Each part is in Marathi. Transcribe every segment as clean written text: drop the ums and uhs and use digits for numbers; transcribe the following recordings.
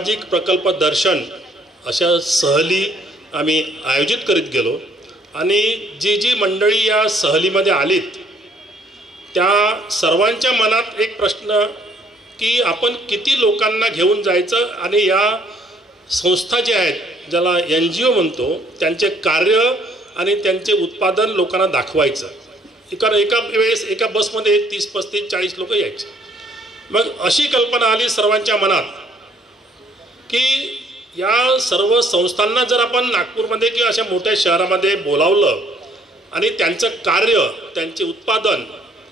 सामाजिक प्रकल्प दर्शन अशा सहली आम्ही आयोजित करीत गेलो आणि जी मंडळी या सहलीमध्ये आलीत त्या सर्वांच्या मनात एक प्रश्न की आपण किती लोकांना घेऊन जायचं आणि या संस्था ज्या आहेत ज्याला NGO म्हणतो त्यांचे कार्य आणि त्यांचे उत्पादन लोकांना दाखवायचं. कारण एका वेळेस एका बसमध्ये 30, 35, 40 लोक यायचे. मग अशी कल्पना आली सर्वांच्या मनात की या सर्व संस्थांना जर आपण नागपूरमध्ये किंवा अशा मोठ्या शहरामध्ये बोलावलं आणि त्यांचं कार्य त्यांचे उत्पादन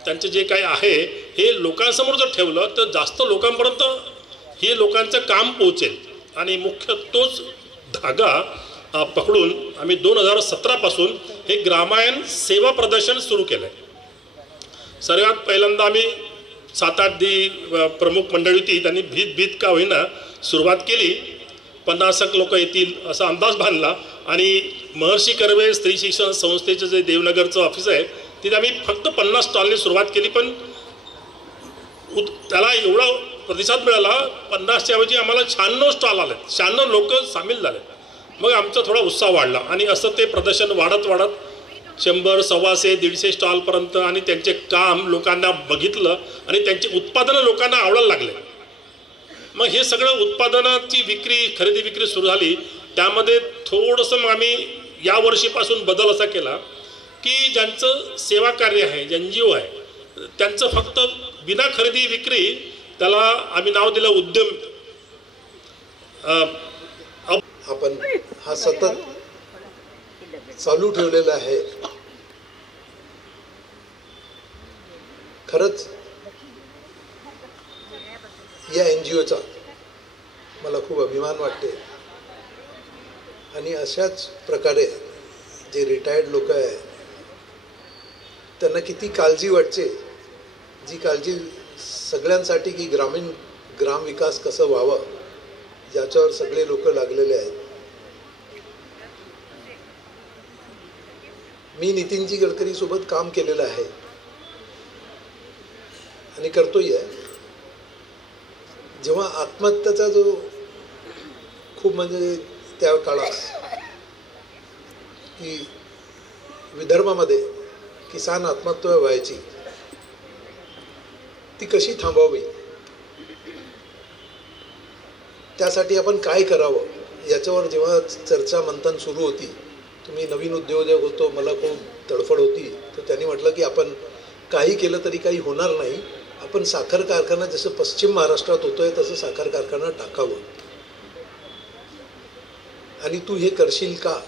त्यांचे जे काही आहे हे लोकांसमोर जर ठेवलं तर जास्त लोकांपर्यंत हे लोकांचं काम पोहोचेल. आणि मुख्य तोच धागा पकडून आम्ही 2017 पासून हे ग्रामायण सेवा प्रदर्शन सुरू केलं आहे. सर्वात पहिल्यांदा आम्ही 7-8 प्रमुख मंडळी होती त्यांनी भीत का होईना सुरुवात केली. 50 लोक येतील असा अंदाज बांधला आणि महर्षी कर्वे स्त्री शिक्षण संस्थेचं जे देवनगरचं ऑफिस आहे तिथे आम्ही फक्त 50 स्टॉलने सुरुवात केली. पण त्याला एवढा प्रतिसाद मिळाला 50च्या ऐवजी आम्हाला 96 स्टॉल आले, 96 लोक सामील झाले. मग आमचा थोडा उत्साह वाढला आणि असं ते प्रदर्शन वाढत 100, 125, 150 स्टॉलपर्यंत आणि त्यांचे काम लोकांना बघितलं आणि त्यांची उत्पादनं लोकांना आवडायला लागले. मग हे सगळं उत्पादनाची खरेदी विक्री सुरू झाली. त्यामध्ये थोडंसं मग आम्ही या वर्षीपासून बदल असा केला की ज्यांचं सेवा कार्य आहे NGO आहे त्यांचं फक्त बिना खरेदी विक्री त्याला आम्ही नाव दिलं उद्यम. आपण हा सतत चालू ठेवलेला आहे. खरंच या NGOचा मला खूप अभिमान वाटते आणि अशाच प्रकारे जे रिटायर्ड लोक आहे त्यांना किती काळजी वाटते, जी काळजी सगळ्यांसाठी की ग्राम विकास कसं व्हावं याच्यावर सगळे लोक लागलेले आहेत. मी नितीनजी गडकरी सोबत काम केलेलं आहे आणि करतोय. जेव्हा आत्महत्याचा जो खूप म्हणजे त्या काळात की विदर्भामध्ये किसान आत्महत्या व्हायची ती कशी थांबवावी त्यासाठी आपण काय करावं याच्यावर जेव्हा चर्चा मंथन सुरू होती. तुम्ही नवीन उद्योजक होतो, मला खूप तडफड होती. तर त्यांनी म्हटलं की आपण काही केलं तरी काही होणार नाही, आपण साखर कारखाना जसं पश्चिम महाराष्ट्रात होतोय तसं साखर कारखाना टाकावं आणि तू हे करशील का.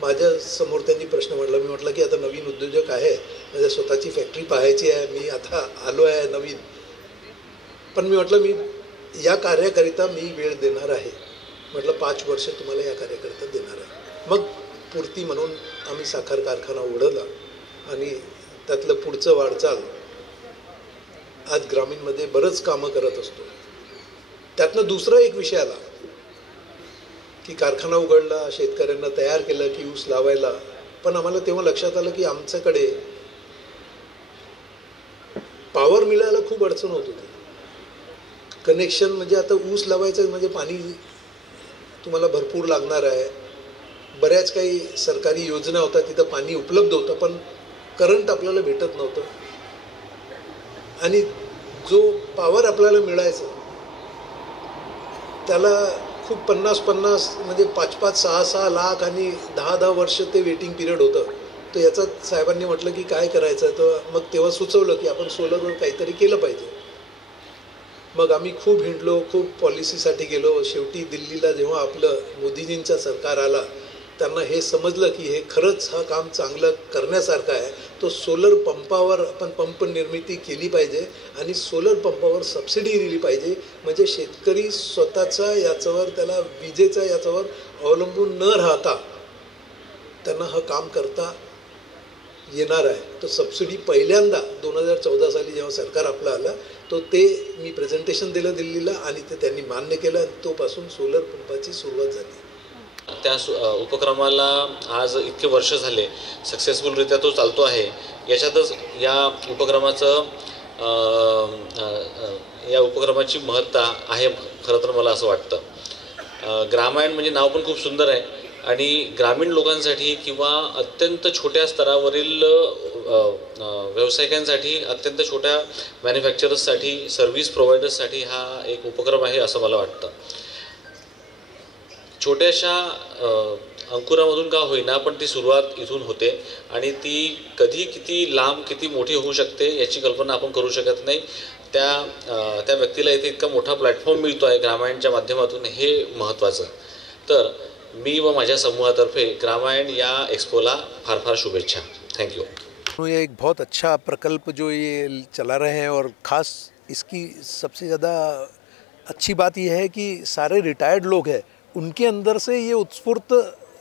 माझ्या समोर त्यांनी प्रश्न मांडला. मी म्हटलं की आता नवीन उद्योजक आहे, माझ्या स्वतःची फॅक्टरी पाहायची आहे, मी आता आलो आहे नवीन, पण मी म्हटलं मी या कार्याकरिता मी वेळ देणार आहे. म्हटलं 5 वर्ष तुम्हाला या कार्याकरिता देणार आहे. मग पूर्ती म्हणून आम्ही साखर कारखाना उघडला आणि त्यातलं पुढचं वाटचाल आज ग्रामीणमध्ये बरंच कामं करत असतो. त्यातनं दुसरा एक विषय आला की कारखाना उघडला, शेतकऱ्यांना तयार केलं की ऊस लावायला. पण आम्हाला तेव्हा लक्षात आलं की आमच्याकडे पॉवर मिळायला खूप अडचण होत होती. कनेक्शन म्हणजे आता ऊस लावायचं म्हणजे पाणी तुम्हाला भरपूर लागणार आहे. बऱ्याच काही सरकारी योजना होत्या तिथं पाणी उपलब्ध होतं पण करंट आपल्याला भेटत नव्हतं आणि जो पॉवर आपल्याला मिळायचा त्याला खूप 50 म्हणजे 5-5, 6-6 लाख आणि 10-10 वर्ष ते वेटिंग पिरियड होतं. तर याचा साहेबांनी म्हटलं की काय करायचं. तर मग तेव्हा सुचवलं की आपण सोलरवर काहीतरी केलं पाहिजे. मग आम्ही खूप हिंडलो, खूप पॉलिसीसाठी गेलो. शेवटी दिल्लीला जेव्हा आपलं मोदीजींचं सरकार आला त्यांना हे समजलं की हे खरंच हा काम चांगलं करण्यासारखं आहे. तो सोलर पंपावर आपण पंप निर्मिती केली पाहिजे आणि सोलर पंपावर सबसिडी दिली पाहिजे म्हणजे शेतकरी स्वतःचा याच्यावर त्याला विजेचा याच्यावर अवलंबून न राहता त्यांना हा काम करता येणार आहे. तो सबसिडी पहिल्यांदा 2014 साली जेव्हा सरकार आपलं आलं तो ते मी प्रेझेंटेशन दिलं दिल्लीला आणि ते त्यांनी मान्य केलं आणि तोपासून सोलर पंपाची सुरुवात झाली. त्या उपक्रमाला आज इतके वर्ष झाले सक्सेसफुलरित्या तो चालतो आहे. याच्यातच या उपक्रमाचं या उपक्रमाची महत्ता आहे खरं तर मला असं वाटतं. ग्रामायण म्हणजे नाव पण खूप सुंदर आहे आणि ग्रामीण लोकांसाठी किंवा अत्यंत छोट्या स्तरावरील व्यावसायिकांसाठी, अत्यंत छोट्या मॅन्युफॅक्चरर्ससाठी, सर्व्हिस प्रोव्हायडर्ससाठी हा एक उपक्रम आहे असं मला वाटतं. छोट्याशा अंकुरामधून का होईना पण ती सुरुवात इथून होते आणि ती कधी किती लांब किती मोठी होऊ शकते याची कल्पना आपण करू शकत नाही. त्या व्यक्तीला इथे इतका मोठा प्लॅटफॉर्म मिळतो आहे ग्रामायणच्या माध्यमातून, हे महत्त्वाचं. तर मी व माझ्या समूहातर्फे ग्रामायण या एक्सपोला फार फार शुभेच्छा. थँक्यू. ये एक बहुत अच्छा प्रकल्प जो ये चला रहे हैं और ख़ास इसकी सबसे ज़्यादा अच्छी बात यह है कि सारे रिटायर्ड लोग हैं, उनके अंदर से ये उत्स्फूर्त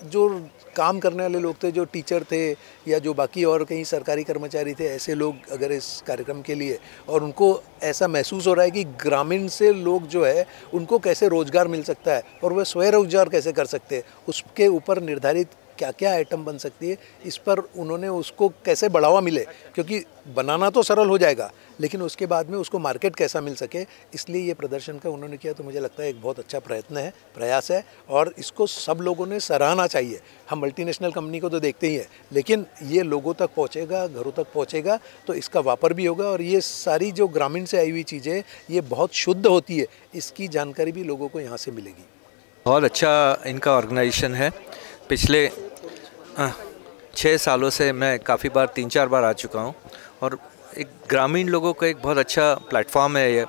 जो काम करने वाले लोग थे, जो टीचर थे या जो बाकी और कहीं सरकारी कर्मचारी थे, ऐसे लोग अगर इस कार्यक्रम के लिए, और उनको ऐसा महसूस हो रहा है कि ग्रामीण से लोग जो है उनको कैसे रोज़गार मिल सकता है और वह स्वयं रोजगार कैसे कर सकते हैं, उसके ऊपर निर्धारित क्या क्या आइटम बन सकती है, इस पर उन्होंने उसको कैसे बढ़ावा मिले, क्योंकि बनाना तो सरल हो जाएगा लेकिन उसके बाद में उसको मार्केट कैसा मिल सके, इसलिए ये प्रदर्शन का उन्होंने किया. तो मुझे लगता है एक बहुत अच्छा प्रयत्न है, प्रयास है और इसको सब लोगों ने सराहना चाहिए. हम मल्टीनेशनल कंपनी को तो देखते ही हैं लेकिन ये लोगों तक पहुँचेगा, घरों तक पहुँचेगा तो इसका वापर भी होगा और ये सारी जो ग्रामीण से आई हुई चीज़ें ये बहुत शुद्ध होती है, इसकी जानकारी भी लोगों को यहाँ से मिलेगी. बहुत अच्छा इनका ऑर्गेनाइजेशन है. पिछले 6 सालों से मैं काफ़ी बार 3-4 बार आ चुका हूँ और एक ग्रामीण लोगों का एक बहुत अच्छा प्लेटफॉर्म है ये,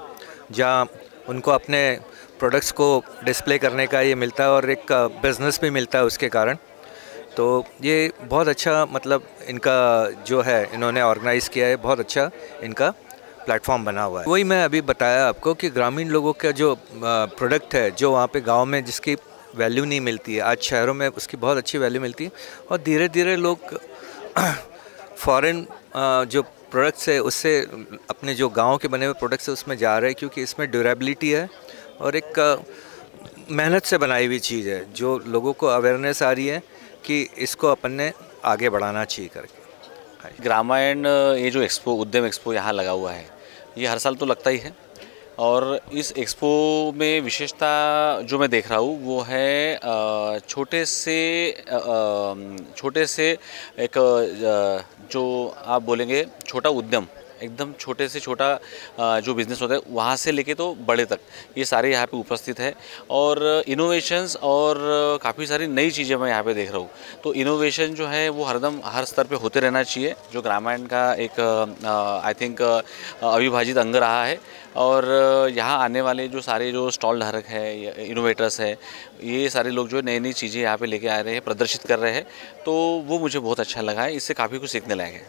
जहाँ उनको अपने प्रोडक्ट्स को डिस्प्ले करने का ये मिलता है और एक बिज़नेस भी मिलता है उसके कारण. तो ये बहुत अच्छा मतलब इनका जो है इन्होंने ऑर्गेनाइज़ किया है, बहुत अच्छा इनका प्लेटफॉर्म बना हुआ है. वही मैं अभी बताया आपको कि ग्रामीण लोगों का जो प्रोडक्ट है, जो वहाँ पे गांव में जिसकी वैल्यू नहीं मिलती है, आज शहरों में उसकी बहुत अच्छी वैल्यू मिलती है और धीरे धीरे लोग फॉरेन जो प्रोडक्ट्स है उससे अपने जो गांव के बने हुए प्रोडक्ट्स है उसमें जा रहे हैं, क्योंकि इसमें ड्यूरेबिलिटी है और एक मेहनत से बनाई हुई चीज़ है जो लोगों को अवेयरनेस आ रही है कि इसको अपन ने आगे बढ़ाना चाहिए करके. ग्रामायण ये जो एक्सपो, उद्यम एक्सपो यहाँ लगा हुआ है, ये हर साल तो लगता ही है और इस एक्सपो में विशेषता जो मैं देख रहा हूँ वो है छोटे से एक जो आप बोलेंगे छोटा उद्यम, एकदम छोटे से छोटा जो बिज़नेस होता है वहाँ से लेके तो बड़े तक ये सारे यहाँ पे उपस्थित है और इनोवेशंस और काफ़ी सारी नई चीज़ें मैं यहाँ पे देख रहा हूँ. तो इनोवेशन जो है वो हरदम हर स्तर पे होते रहना चाहिए, जो ग्रामायण का एक आई थिंक अविभाजित अंग रहा है. और यहाँ आने वाले जो सारे जो स्टॉल धारक है, इनोवेटर्स है, ये सारे लोग जो नई नई चीज़ें यहाँ पे लेके आ रहे हैं, प्रदर्शित कर रहे हैं, तो वो मुझे बहुत अच्छा लगा है. इससे काफ़ी कुछ सीखने लायक है.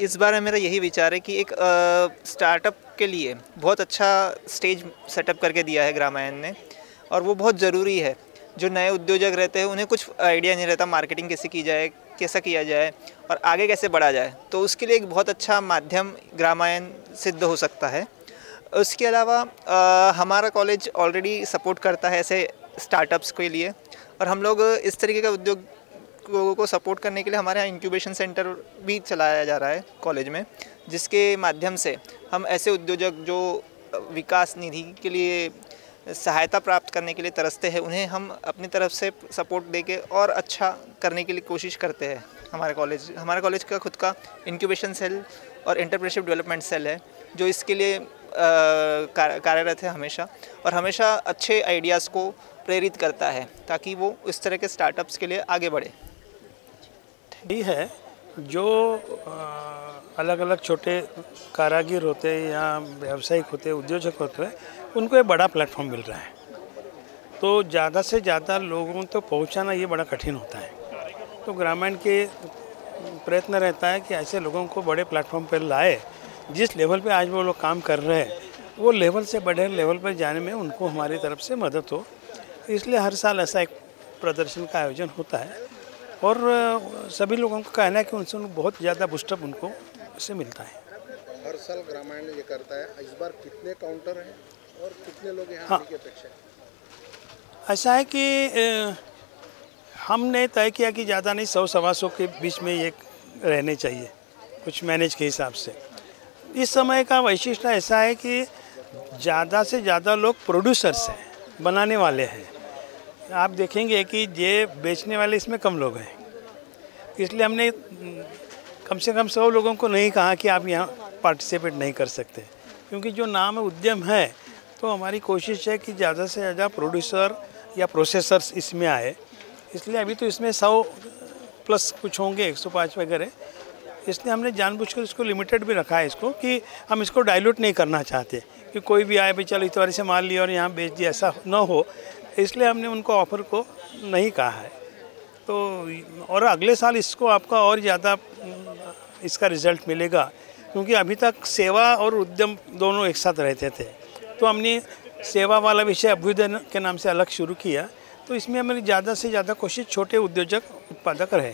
इस बार मेरा यही विचार है कि एक स्टार्टअप के लिए बहुत अच्छा स्टेज सेटअप करके दिया है ग्रामायण ने और वो बहुत ज़रूरी है. जो नए उद्योजक रहते हैं उन्हें कुछ आइडिया नहीं रहता मार्केटिंग कैसे की जाए, कैसा किया जाए और आगे कैसे बढ़ा जाए, तो उसके लिए एक बहुत अच्छा माध्यम ग्रामायण सिद्ध हो सकता है. उसके अलावा हमारा कॉलेज ऑलरेडी सपोर्ट करता है ऐसे स्टार्टअप्स के लिए और हम लोग इस तरीके का उद्योग को सपोर्ट करने के लिए हमारे यहाँ इंक्यूबेशन सेंटर भी चलाया जा रहा है कॉलेज में, जिसके माध्यम से हम ऐसे उद्योजक जो विकास निधि के लिए सहायता प्राप्त करने के लिए तरसते हैं उन्हें हम अपनी तरफ से सपोर्ट देके और अच्छा करने के लिए कोशिश करते हैं. हमारे कॉलेज का खुद का इंक्यूबेशन सेल और एंटरप्रेन्योरशिप डेवलपमेंट सेल है जो इसके लिए कार्यरत है हमेशा और हमेशा अच्छे आइडियाज़ को प्रेरित करता है ताकि वो इस तरह के स्टार्टअप्स के लिए आगे बढ़े. यही है जो अलग अलग छोटे कारागिर होते हैं या व्यावसायिक होते हैं, उद्योजक होते हैं, उनको एक बड़ा प्लेटफॉर्म मिल रहा है. तो ज़्यादा से ज़्यादा लोगों तक तो पहुंचाना ये बड़ा कठिन होता है. तो ग्रामीण के प्रयत्न रहता है कि ऐसे लोगों को बड़े प्लेटफॉर्म पर लाए, जिस लेवल पे आज वो लोग काम कर रहे हैं वो लेवल से बड़े लेवल पर जाने में उनको हमारी तरफ से मदद हो. इसलिए हर साल ऐसा एक प्रदर्शन का आयोजन होता है और सभी लोगों को कहना है कि उनसे बहुत ज़्यादा बूस्टअप उनको इससे मिलता है. हर साल ग्रामीण ये करता है, इस बार कितने काउंटर हैं और कितने लोग यहाँ आने की अपेक्षा है? ऐसा है कि हमने तय किया कि ज़्यादा नहीं, 100-125 के बीच में ये रहने चाहिए कुछ मैनेज के हिसाब से. इस समय का वैशिष्ट्य ऐसा है कि ज़्यादा से ज़्यादा लोग प्रोड्यूसर्स हैं, बनाने वाले हैं। आप देखेंगे कि ये बेचने वाले इसमें कम लोग हैं, इसलिए हमने कम से कम 100 लोगों को नहीं कहा कि आप यहाँ पार्टिसिपेट नहीं कर सकते, क्योंकि जो नाम उद्यम है तो हमारी कोशिश है कि ज़्यादा से ज़्यादा प्रोड्यूसर या प्रोसेसर्स इसमें आए। इसलिए अभी तो इसमें 100 प्लस कुछ होंगे, 105 वगैरह, इसलिए हमने जानबूझकर इसको लिमिटेड भी रखा है इसको, कि हम इसको डाइल्यूट नहीं करना चाहते कि कोई भी आए भाई चलो इतवारी से माल लिया और यहाँ बेच दिया, ऐसा ना हो, इसलिए हमने उनको ऑफ़र को नहीं कहा है। तो और अगले साल इसको आपका और ज़्यादा इसका रिज़ल्ट मिलेगा, क्योंकि अभी तक सेवा और उद्यम दोनों एक साथ रहते थे, तो हमने सेवा वाला विषय अभ्युदय के नाम से अलग शुरू किया। तो इसमें हमारी ज़्यादा से ज़्यादा कोशिश छोटे उद्योजक उत्पादक रहे।